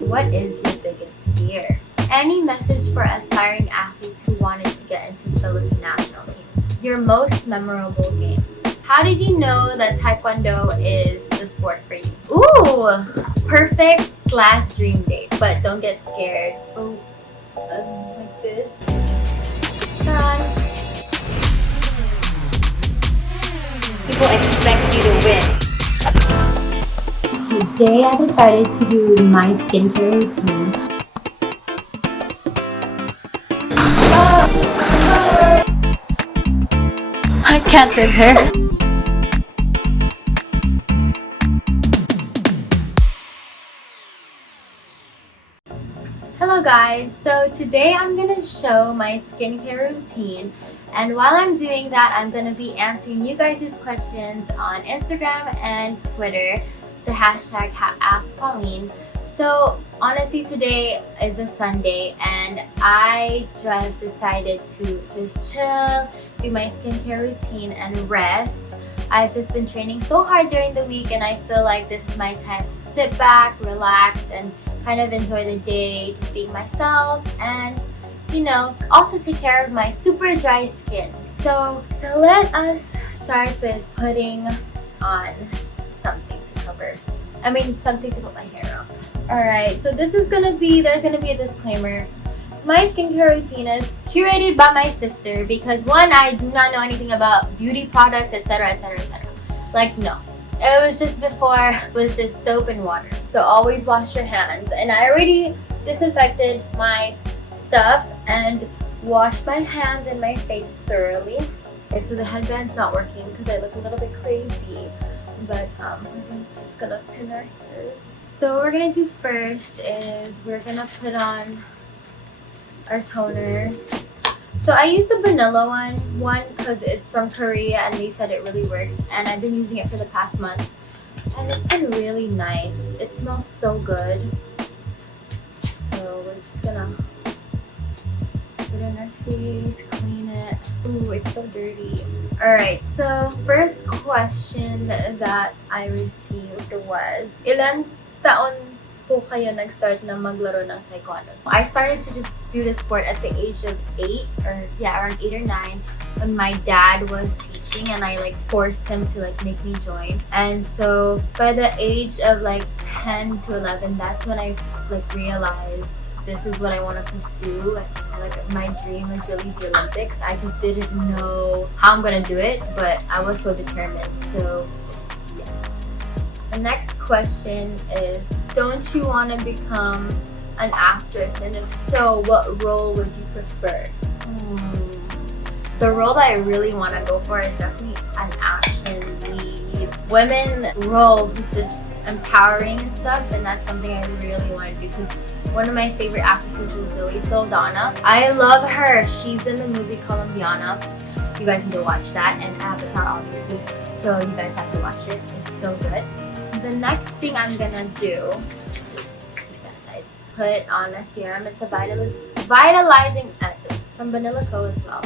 What is your biggest fear? Any message for aspiring athletes who wanted to get into Philippine national team? Your most memorable game? How did you know that Taekwondo is the sport for you? Ooh, perfect/dream date. But don't get scared. Oh, like this. Run. People expect you to win. Today I decided to do my skincare routine. I can't with her. Hello guys, so today I'm gonna show my skincare routine, and while I'm doing that I'm gonna be answering you guys' questions on Instagram and Twitter, the hashtag #AskPauline. So honestly, today is a Sunday and I just decided to just chill, do my skincare routine and rest. I've just been training so hard during the week and I feel like this is my time to sit back, relax, and kind of enjoy the day, just being myself, and also take care of my super dry skin. So let us start with putting on something to cover. Something to put my hair up. Alright, so there's gonna be a disclaimer. My skincare routine is curated by my sister because one, I do not know anything about beauty products, etc, etc, etc. Like, no. It was just soap and water. So always wash your hands. And I already disinfected my stuff and washed my hands and my face thoroughly. Okay, so the headband's not working because I look a little bit crazy. But we're just gonna pin our hairs. So what we're gonna do first is we're gonna put on our toner. So I use the Banila one because it's from Korea and they said it really works, and I've been using it for the past month and it's been really nice. It smells so good. So we're just gonna put it in our face, clean it. Ooh, it's so dirty. Alright, so first question that I received was, ilan taon po kayo nag-start na maglaro ng Taekwondo? So I started to just do this sport at the age of 8 around 8 or 9 when my dad was teaching and I forced him to make me join. And so by the age of 10 to 11, that's when I realized this is what I want to pursue, and my dream is really the Olympics. I just didn't know how I'm gonna do it, but I was so determined. So yes. The next question is, don't you want to become an actress? And if so, what role would you prefer? The role that I really want to go for is definitely an action lead women role who's just empowering and stuff, and that's something I really want to do because one of my favorite actresses is Zoe Saldana. I love her. She's in the movie Colombiana. You guys need to watch that, and Avatar obviously. So you guys have to watch it. It's so good. The next thing I'm gonna do, just put on a serum. It's a vitalizing essence from Banila Co as well.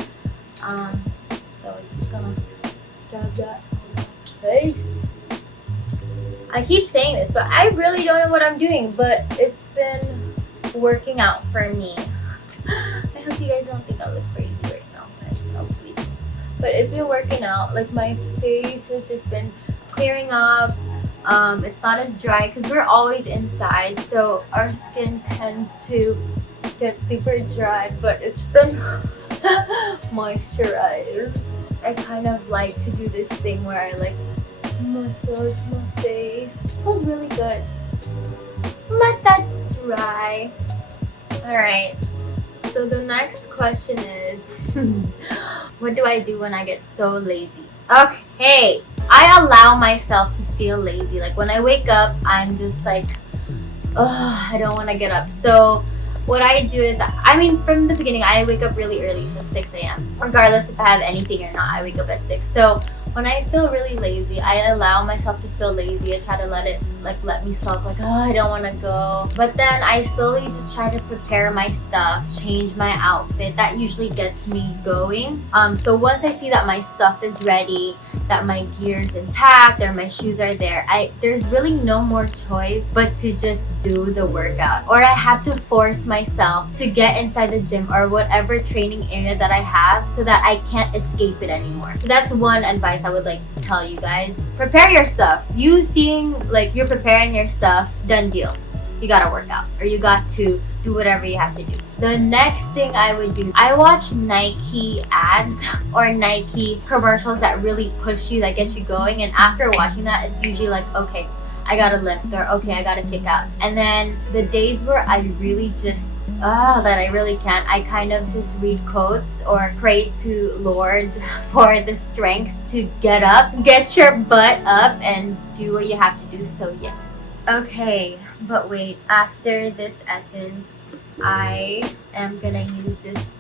So just gonna dab that on my face. I keep saying this, but I really don't know what I'm doing, but it's been working out for me. I hope you guys don't think I look crazy right now, but probably. But it's been working out. My face has just been clearing up. It's not as dry because we're always inside, so our skin tends to get super dry, but it's been moisturized. I kind of like to do this thing where I massage my face. It feels really good. Let that dry. Alright, so the next question is, what do I do when I get so lazy? Okay, I allow myself to feel lazy. When I wake up, I'm just I don't want to get up. So what I do is, from the beginning, I wake up really early, so 6 a.m. Regardless if I have anything or not, I wake up at 6. So when I feel really lazy, I allow myself to feel lazy. I try to let it like let me sulk, like, oh, I don't want to go. But then I slowly just try to prepare my stuff, change my outfit. That usually gets me going. So once I see that my stuff is ready, that my gear is intact, or my shoes are there, there's really no more choice but to just do the workout. Or I have to force myself to get inside the gym or whatever training area that I have so that I can't escape it anymore. So that's one advice I would like to tell you guys. Prepare your stuff. You seeing like you're preparing your stuff, done deal. You gotta work out, or you got to do whatever you have to do. The next thing I would do, I watch Nike ads or Nike commercials that really push you, that get you going. And after watching that, it's usually like, okay, I gotta lift, or okay, I gotta kick out. And then the days where I really just that I really can't, I kind of just read quotes or pray to Lord for the strength to get up, get your butt up and do what you have to do. So yes. Okay, but wait, after this essence, I am gonna use this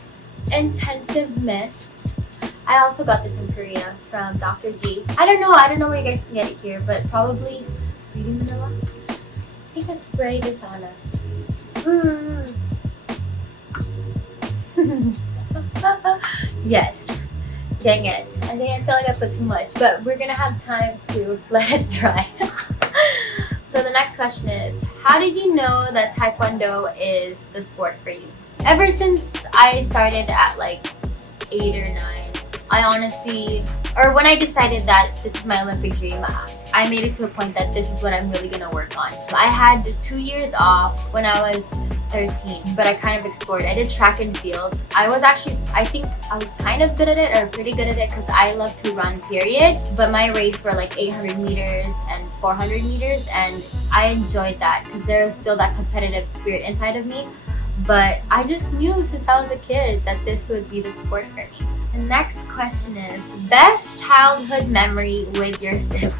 intensive mist. I also got this in Korea from Dr. G. I don't know where you guys can get it here, but probably Beauty Manila. You can spray this on us. Yes. Dang it. I think I feel like I put too much, but we're gonna have time to let it dry. So the next question is, how did you know that Taekwondo is the sport for you? Ever since I started at like 8 or 9, I honestly, or when I decided that this is my Olympic dream, I made it to a point that this is what I'm really gonna work on. I had 2 years off when I was 13, but I kind of explored. I did track and field. I think I was kind of good at it, or pretty good at it, because I love to run, period. But my race were like 800 meters and 400 meters, and I enjoyed that because there's still that competitive spirit inside of me. But I just knew since I was a kid that this would be the sport for me. The next question is, best childhood memory with your siblings?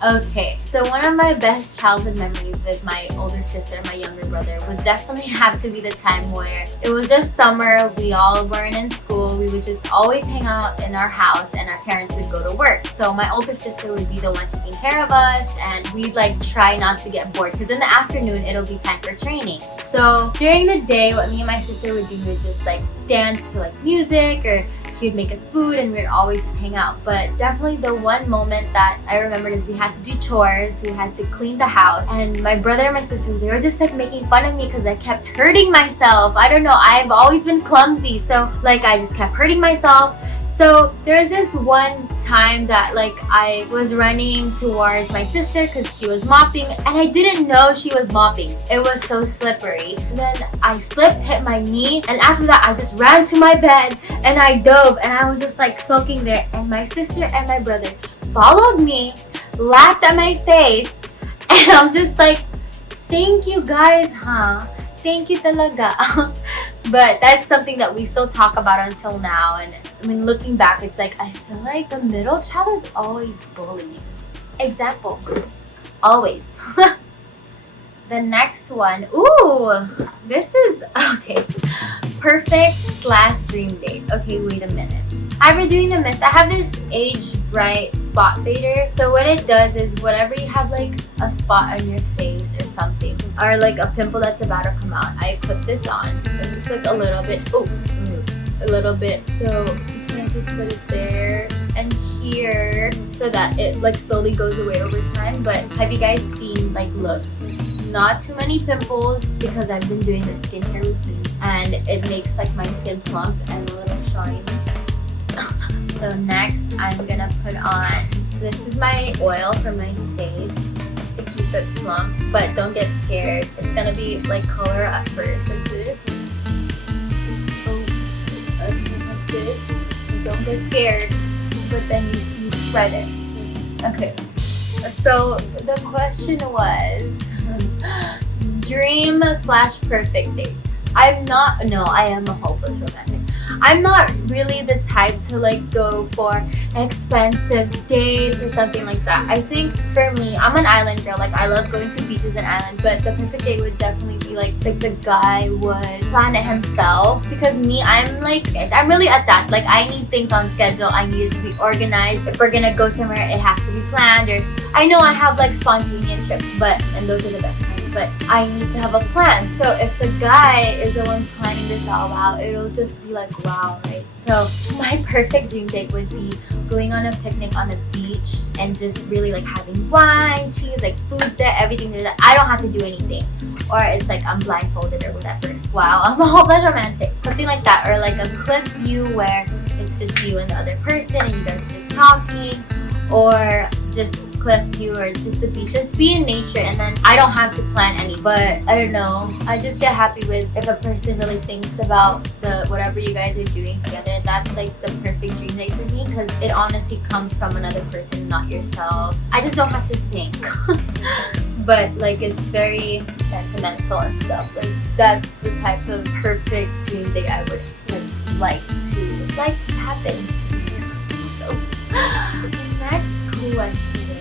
Okay, so one of my best childhood memories with my older sister, my younger brother, would definitely have to be the time where it was just summer, we all weren't in school, we would just always hang out in our house and our parents would go to work. So my older sister would be the one taking care of us, and we'd like try not to get bored because in the afternoon it'll be time for training. So during the day, what me and my sister would do was just like dance to like music, or she would make us food and we'd always just hang out. But definitely the one moment that I remembered is we had to do chores, we had to clean the house, and my brother and my sister, they were just like making fun of me because I kept hurting myself. I don't know, I've always been clumsy, so like I just kept hurting myself. So there was this one time that like I was running towards my sister because she was mopping, and I didn't know she was mopping. It was so slippery. And then I slipped, hit my knee, and after that I just ran to my bed and I dove, and I was just like soaking there, and my sister and my brother followed me, laughed at my face, and I'm just like, thank you guys, huh? Thank you talaga. But that's something that we still talk about until now. And I mean, looking back, it's like I feel like the middle child is always bullying. Example, always. The next one, ooh, this is okay. Perfect/dream date. Okay, wait a minute. After doing the mist, I have this Age Bright spot fader. So what it does is whenever you have like a spot on your face or something, or like a pimple that's about to come out, I put this on. And just like a little bit, a little bit. So you can just put it there and here so that it like slowly goes away over time. But have you guys seen, like, look, not too many pimples because I've been doing the skincare routine, and it makes like my skin plump and a little shiny. So next, I'm gonna put on, this is my oil for my face to keep it plump, but don't get scared. It's gonna be like color at first, like this. Oh, like this. Don't get scared, but then you spread it. Okay. So the question was, dream/perfect date. I am a hopeless romantic. I'm not really the type to like go for expensive dates or something like that. I think for me, I'm an island girl. Like I love going to beaches and islands, but the perfect date would definitely be like the guy would plan it himself. Because me, I'm like, guys, I'm really at that. Like I need things on schedule. I need it to be organized. If we're gonna go somewhere, it has to be planned. Or I know I have like spontaneous trips, and those are the best kinds, but I need to have a plan. So if the guy is the one planning this all out, it'll just be like, wow, right? So my perfect dream date would be going on a picnic on a beach and just really like having wine, cheese, like foods there, everything there. I don't have to do anything. Or it's like I'm blindfolded or whatever. Wow, I'm a whole bunch romantic. Something like that. Or like a cliff view where it's just you and the other person and you guys are just talking. Or just cliff view or just the beach. Just be in nature and then I don't have to plan any. But I don't know. I just get happy with if a person really thinks about the whatever you guys are doing together. That's like the perfect dream date for me because it honestly comes from another person, not yourself. I just don't have to think. But like it's very sentimental and stuff. Like that's the type of perfect dream date I would like to happen to me. So next question.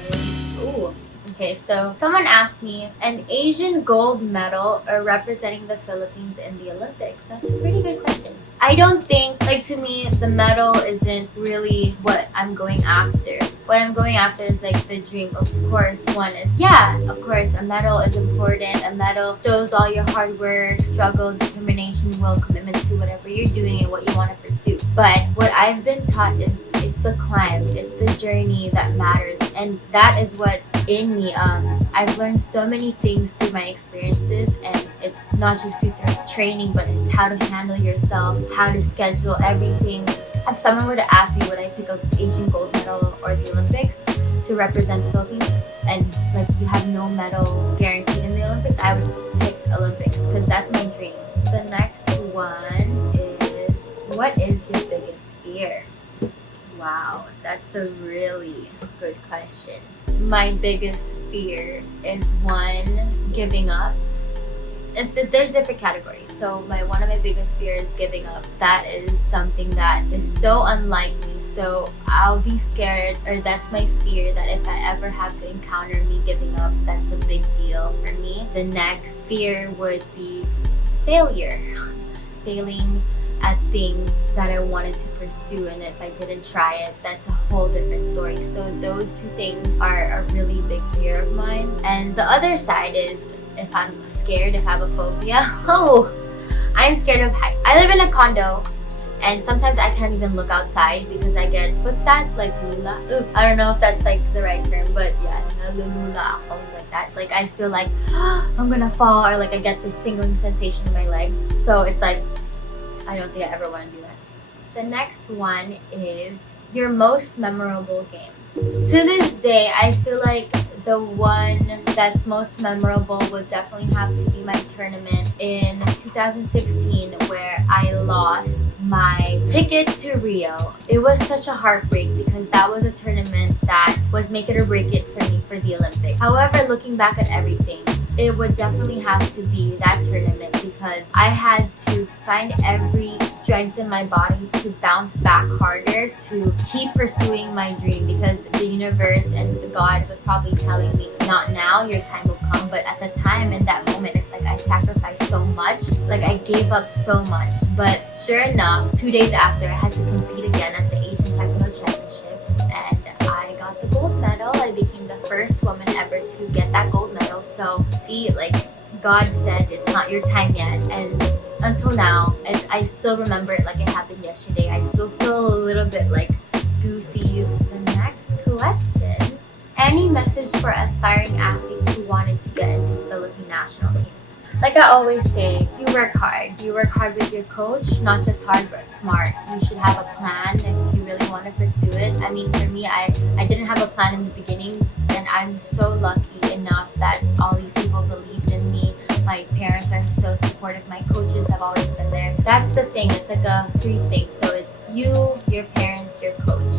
Ooh. Okay, so someone asked me an Asian gold medal or representing the Philippines in the Olympics. That's a pretty good question. I don't think, like to me, the medal isn't really what I'm going after. What I'm going after is like the dream. Of course, one is, yeah, of course, a medal is important. A medal shows all your hard work, struggle, determination, will, commitment to whatever you're doing and what you want to pursue. But what I've been taught is it's the climb, it's the journey that matters. And that is what's in me. I've learned so many things through my experiences, and it's not just through training, but it's how to handle yourself, how to schedule everything. If someone were to ask me would I pick up Asian gold medal or the Olympics to represent the Philippines, and like you have no medal guaranteed in the Olympics, I would pick Olympics because that's my dream. The next one is, what is your biggest fear? Wow, that's a really good question. My biggest fear is one, giving up. There's different categories. So one of my biggest fears is giving up. That is something that is so unlike me. So I'll be scared, or that's my fear, that if I ever have to encounter me giving up, that's a big deal for me. The next fear would be failure. Failing at things that I wanted to pursue, and if I didn't try it, that's a whole different story. So those two things are a really big fear of mine. And the other side is if I'm scared, if I have a phobia. Oh, I'm scared of heights. I live in a condo and sometimes I can't even look outside because I get, what's that, like lula? I don't know if that's like the right term, but yeah, lula, like that. Like I feel like I'm gonna fall, or like I get this tingling sensation in my legs. So it's like, I don't think I ever want to do that. The next one is your most memorable game. To this day, I feel like the one that's most memorable would definitely have to be my tournament in 2016 where I lost my ticket to Rio. It was such a heartbreak because that was a tournament that was make it or break it for me for the Olympics. However, looking back at everything, it would definitely have to be that tournament because I had to find every strength in my body to bounce back harder, to keep pursuing my dream, because the universe and the God was probably telling me, not now, your time will come. But at the time, in that moment, it's like I sacrificed so much, like I gave up so much. But sure enough, 2 days after, I had to compete again at the Asian Taekwondo Championships, and I got the gold medal. I became the first woman ever to get that gold medal. So see, like God said, it's not your time yet. And until now, I still remember it like it happened yesterday. I still feel a little bit like goosies. The next question, any message for aspiring athletes who wanted to get into Philippine national team? Like I always say, you work hard. You work hard with your coach, not just hard but smart. You should have a plan if you really want to pursue it. I mean, for me, I didn't have a plan in the beginning, and I'm so lucky enough that all these people believed in me. My parents are so supportive. My coaches have always been there. That's the thing. It's like a three thing. So it's you, your parents, your coach.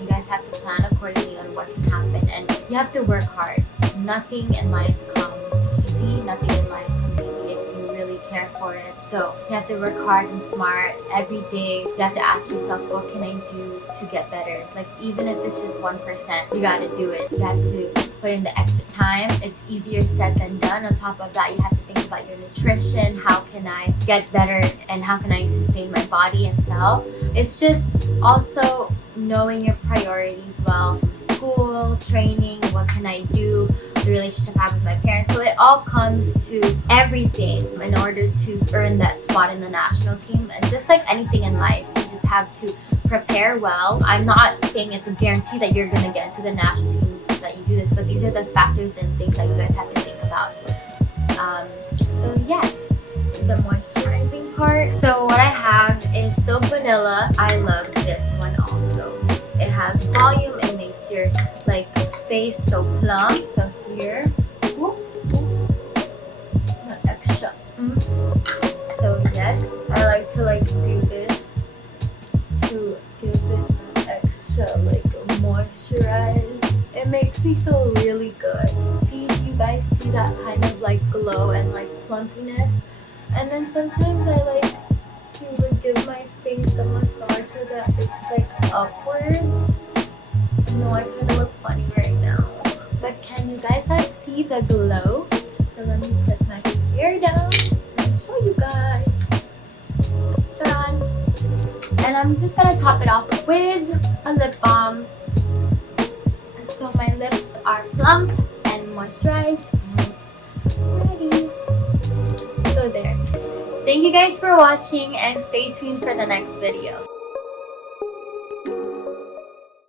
You guys have to plan accordingly on what can happen, and you have to work hard. Nothing in life comes easy. Nothing in life comes easy if you really care for it. So you have to work hard and smart every day. You have to ask yourself, what can I do to get better? Like even if it's just 1%, you gotta do it. You have to put in the extra time. It's easier said than done. On top of that, you have to think about your nutrition. How can I get better, and how can I sustain my body and self? It's just also knowing your priorities well, from school, training, what can I do, the relationship I have with my parents. So it all comes to everything in order to earn that spot in the national team. And just like anything in life, you just have to prepare well. I'm not saying it's a guarantee that you're going to get into the national team that you do this, but these are the factors and things that you guys have to think about. So yes, the moisturizing part. So what I have is Soap Vanilla. I love this one also. It has volume. It makes your like face so plump. So here, whoop, whoop, not extra. So yes, I like to like do this to give it that extra like moisturize. It makes me feel really good. See if you guys see that kind of like glow and like plumpiness. And then sometimes I like to like give my face a massage so that it's like upwards. I know I kind of look funny right now, but can you guys like see the glow? So let me put my hair down and show you guys. Done. And I'm just gonna top it off with a lip balm. So my lips are plump and moisturized and ready. So there. Thank you guys for watching and stay tuned for the next video.